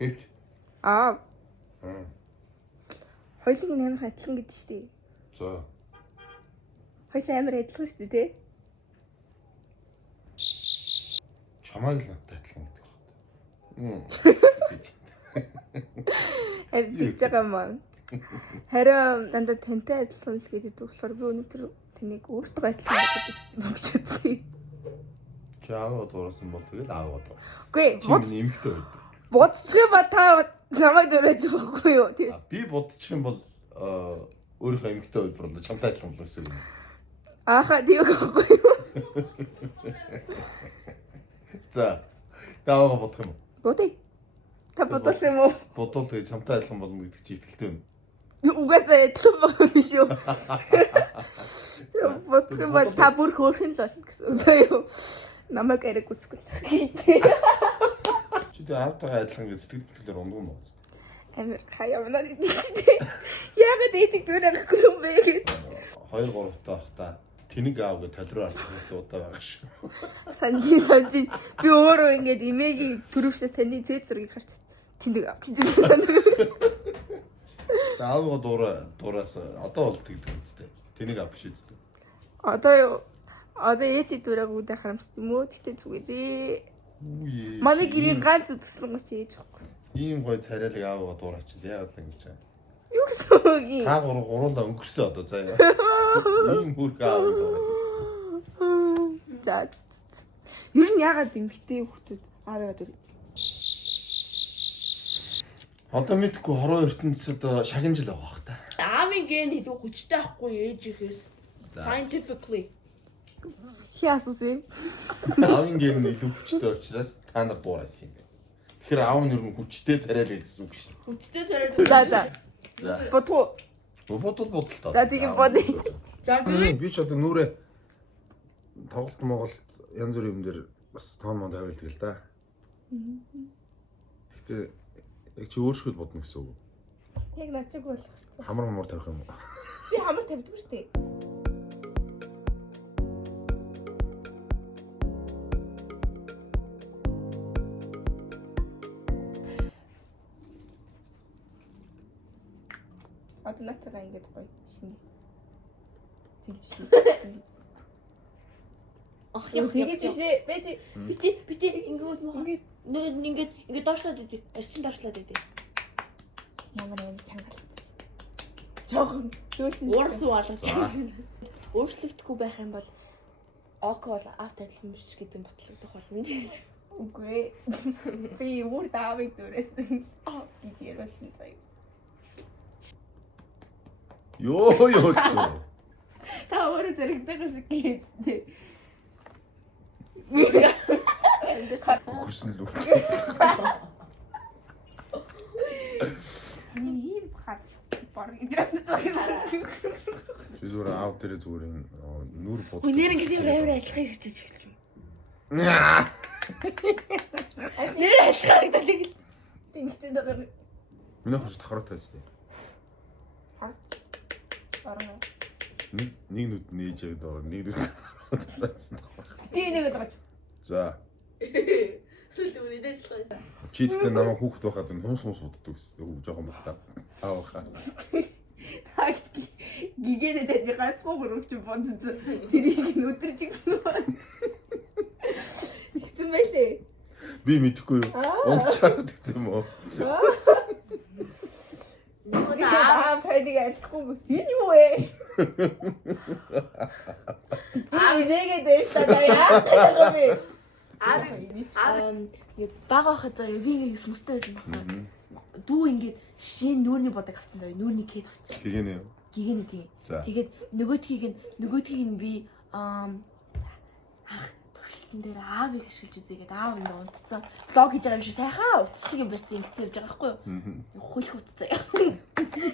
Эвч. Хоёулын амар адилхан гэдэг шүү дээ. За. Хоёул амар адилхан шүү дээ, тий? Чамайг л надтай адилхан гэдэг байна. Харин тэгж байгаа юм аа. Харин дандаа тантай адилхан л гэдэг болохоор би өнөөдөр таныг өөртөө адилхан гэж үзсэн. Чи ааваа дуурсан бол тэгэл ааваа дуурсан. Үгүй Чи нэмэгтэй байдаг. бодчих ба та намайг дөрөөж байгаагүй юу? Би бодчих юм бол өөрийнхөө эмэгтэй үйлбэр бол чамтай адилхан болох гэсэн юм. Ааха тийм байхгүй юу? За. Тааваа бодох юм уу? Бодъё. Та бодох юм уу? Бодвол тэгээ чамтай адилхан болно гэдэг чи итгэлтэй байна. Угаасаа адилхан байгаа юм шүү. Бодох юм бол та бүр хөөрхөн л болно гэсэн үг заяа. Намайг ариг үзгүй. Чи тэгээ аавтайгаа адилхан гэж сэтгэл хөдлөлөөр ундаг юм байна. Амир хаяа унаад идэв шүү дээ. Яагаад ээжиг дүүрэх юм бэ гэд. 2-3 таа бах та. Тэнийг аав гэж толроо артсан удаа байгаа шүү. Санжи. Би өөрөө ингэж эмээгийн төрөвшөөс таны зэт зургийг харч тэнийг авах гэж байна. Аавгаа дуураас одоо бол тэгдэг үстэй. Тэнийг ав биш үстэй. Одоо ээжиг дүүрэх үдэ харамсд юм уу? Гэтэ зүгээрээ. Манай гэрийн ганц үтгсэн гоч ээж байхгүй. Ийм гой царайлаг аавгаа дуураач. Яагаад ингэж байгаа. Юу гэсэн үг юм? Та гуруулаа өнгөрсөн одоо заяа. Ийм бүрх аав дуурайсан. За. Ер нь яагаад эмгтэй хүмүүс аавгаа дүүрэх? Одоо мэдгүй хороо ертөнцид шагин жил байгаа хта. Аавын ген илүү хүчтэй ахгүй ээжийнхээс. Scientifically. Хяасус юм. Аавын ген нь илүү хүчтэй учраас та нар дуурайсан юм байна. Тэгэхээр аав нь ер нь хүчтэй царайлаг гэсэн үг шүү. Хүчтэй царай. За. Бодгоо. Бодол таа. За тийм бодъё. За тэгээд Би ч одоо нүрээ тоглолт Монголд янз бүрийн юм дээр бас тоон монд тавилдаг л да. Гэхдээ яг чи өөрсгөл бодно гэсэн үг. Яг начиг болох. Хамар тавих юм уу? Би хамар тавьдаг шүү дээ. Одоо натагаа ингэж гоё шинэ. Тэгж шинэ. ах Яг яг ингэж бишээ. Бэж бити ингээд доошлоод идэв. Арчин доошлоод идэв. ямар нэг чангал. Жохон зөөлөн. Уурс болгож. Өөрчлөгдөхгүй байх юм бол ок бол авт адилхан биш гэдэг нь батлагдах болно гэсэн. Үгүй. Би өөр даавыг дөрөсөн. Гэж ярьсан заяа. Ёо. Та өөрөө зэрэгтэй шиг гээдтэй. Хөрсөн л үү. Ийм хат баг идэх. Би зүгээр аав дээр зүгээр нүр бод. Нэр ингэсэн амар адилхан хэрэгцээж эхэлж байна. Нэр адилхан харагдаад эхэлж. Тэнгистэй дагар. Миний хурц давхраатай байсан. Хас. Орно. Нэг нүд нээжээ доо нэг нүд бодлоодсан. Тийм нэг дагаж. За. Сүлд үрээд ажилласан. Чи тэгтээ намайг хүүхэд байхад нь хумс боддог гэсэн. Жохон багтаа. Аавахаа. Таг гигээд тэд ганц гурвч бонц тэрийг өдөрж игсэн. Ихсэн байлээ. Би мэдэхгүй юу? Унцчаад гэсэн юм уу? Нөгөө Аа тайдыг арилахгүй бүс. Энэ юу вэ? Нэгээд дэвтаа яах вэ? ингээд баг байхад заа би ингээд сүмстэй байсан байна. Дүү ингээд шин нүүрний бодог авсан заа нүүрний кет авсан. Тэгээний юу? Гэгэний тий. Тэгээд нөгөөдхийг нь би ах төгөлтөн дээр аавыг ашиглаж үзээгээд аав ингээд унтцсан. Блог хийж байгаа юм шиг сайхан утас шиг юм барьсан ингэсэн явж байгаа байхгүй юу? Хөлх утцаа.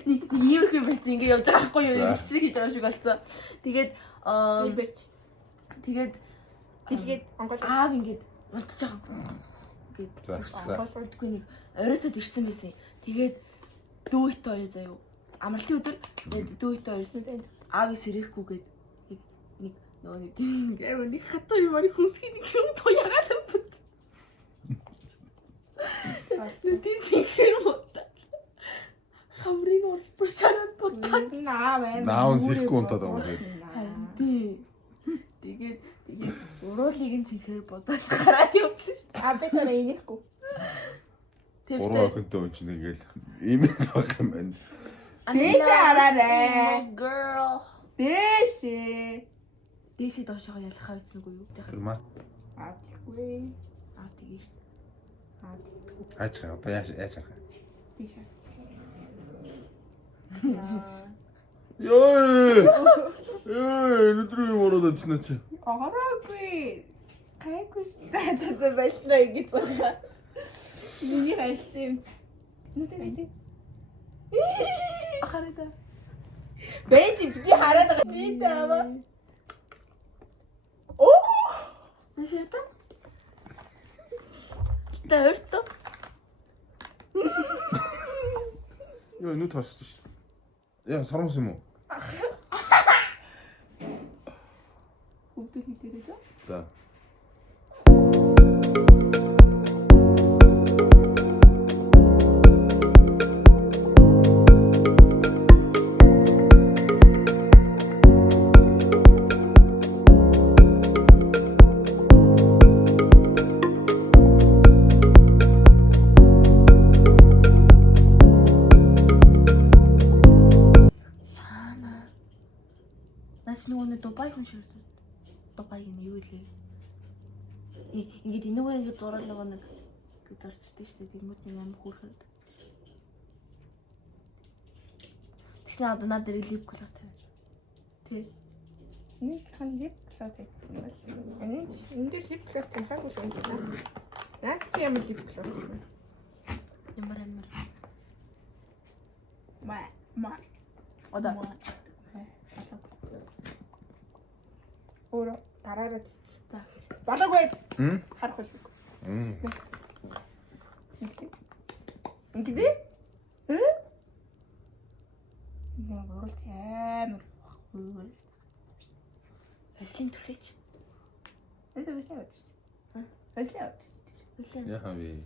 Нэг иймэрхүү барьсан ингээд явж байгаа байхгүй юу? Шиг хийж байгаа шиг болцсон. Тэгээд Тэгээд аав ингээд унтж байгаа. Ингээд унтгүй нэг оройтод ирсэн байсан. Тэгээд дүүт хоёр заяа. Амралтын өдөр дүүт хоёр ирсэн. Аавыг сэрэхгүйгээд нэг нөгөө нэг амар нэг хатуу юм аа хүнсгийн нэг юм туяагаад бод. Нүдийн цэнхэр муудаа. Хамрын уралбар шараад бутаад Наав аим. Наав нь сэрхгүй унтаад байгаа юм шиг. тий. Тэгээд уруулыг нь цэнхэр бодоод гараад явуулсан шүү дээ. А би цараа инехгүй. Уруу охинтой хүн чинь ингээл ийм байх юм байна. Дээшээ хараарай. Girl. Дээшээ. Дээшээ доошоо ялахаа үзнэгүй юу? Тэрмаа. Аа тэггүй. Аа тэгээ шүү. Хаач хаа одоо яаж харах вэ? Дээшээ. Ёй! Өдрийн мөрөд очно чи. Ороогүй. Кайгүй. За байлаа гэж байгаа. Миний хайлтсан юм. Нүдэ. Ахараа. Бэж би хараад байгаа. Би таава. Оо! Нэшэртэ. Тэ өртөө. Ёй нүд тасч ш. Яа сарамс юм уу? Хүүхдээ хэлээрэй за. За. Нөгөө Дубай хүн ширд. Дубайг нь юу илээ? Ингээд энэгээр ингээд зураг нэг гэж орчтой шүү дээ. Тэгмүүд нэг амар хөөрхөд. Тэгсэн одоо надад лип класс тавиач. Тэ. Нэг хан лип класс хийсэн байна. Энэ дээр лип класс тахаагүй шүү дээ. Наад чи ямар лип класс юм бэ? Ямар. Ма. Одоо Өөрө дараараа за. Балаагүй. Хм? Харах үлгүй. Ингэдэ? Нуурал амар. Ажлын түрхээч. Ажлаа. Яхаа би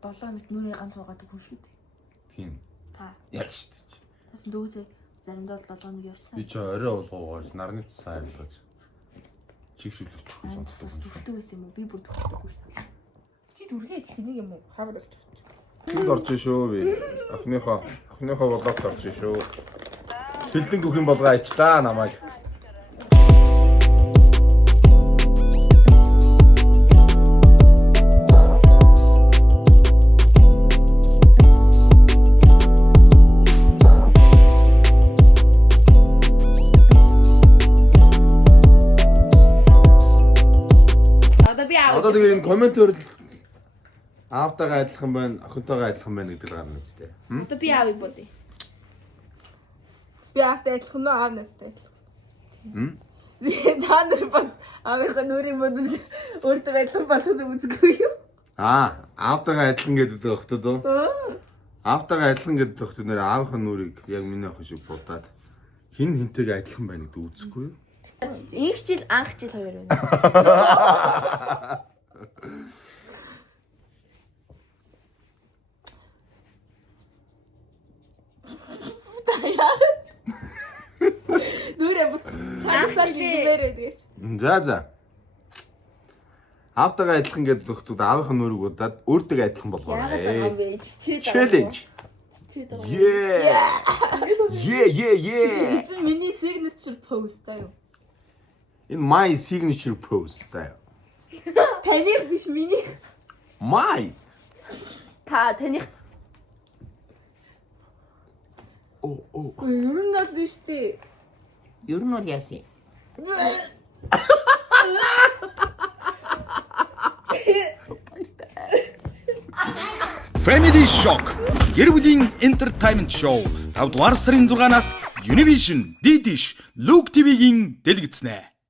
7 хоногт нүрээ ганц угаад хүн шүү дээ. хин. Та. Яг шүү дээ. Тэс дүүсээ заримдаа 7 хоног явсан. Би ч орой уулгуугаж нарны цасаа арилгаж чигшүүлж сонсон. Түрхдэг байсан юм уу? Би бүр түрхдэггүй шүү дээ. Чи түрхээч тэнийг юм уу? Хавар болж байгаа. Тэнд орж шүү би. Охиныхоо болоод орж шүү. Сэлдэн гүхэн болгоо айчлаа намайг. Одоо тэгээ энэ комментээр аавтайгаа адилхан байна, охинтойгоо адилхан байна гэдэг л гарна үстэй. Одоо би аавыг бодъё. Би аавтай адилхан уу, аав надтай адилхан. Хм? Та нар бас аавынхаа нүрийг бодож өөртөө адилхан болохыг үзгүй юу? Аавтайгаа адилхан гэдэг охтод уу? Аавтайгаа адилхан гэдэг охтод нэр аавынхаа нүрийг яг миний охин шиг бодоод хин хинтэйгээ адилхан байна гэдэг үзэхгүй юу? Инх жил, анх жил хоёр байна. Нүрээ бут цаасаар гимээрээ тэгэж. За. Аавтайгаа адилхан гэдэг охтод аавынхаа нүрийг бодоод өөртөө адилхан болгоорой. Яагаад вэ? Challenge. Yeah. Чи миний signature pose заяа. In my signature pose заяа. Таних биш миний. My. Та таних Оо. Ер нь бол нь штий. Ер нь бол яасан. Family Shock гэр бүлийн entertainment show 5 дугаар сарын 6-наас Univision, D-Dish, Look TV-ийн дэлгэцнэ.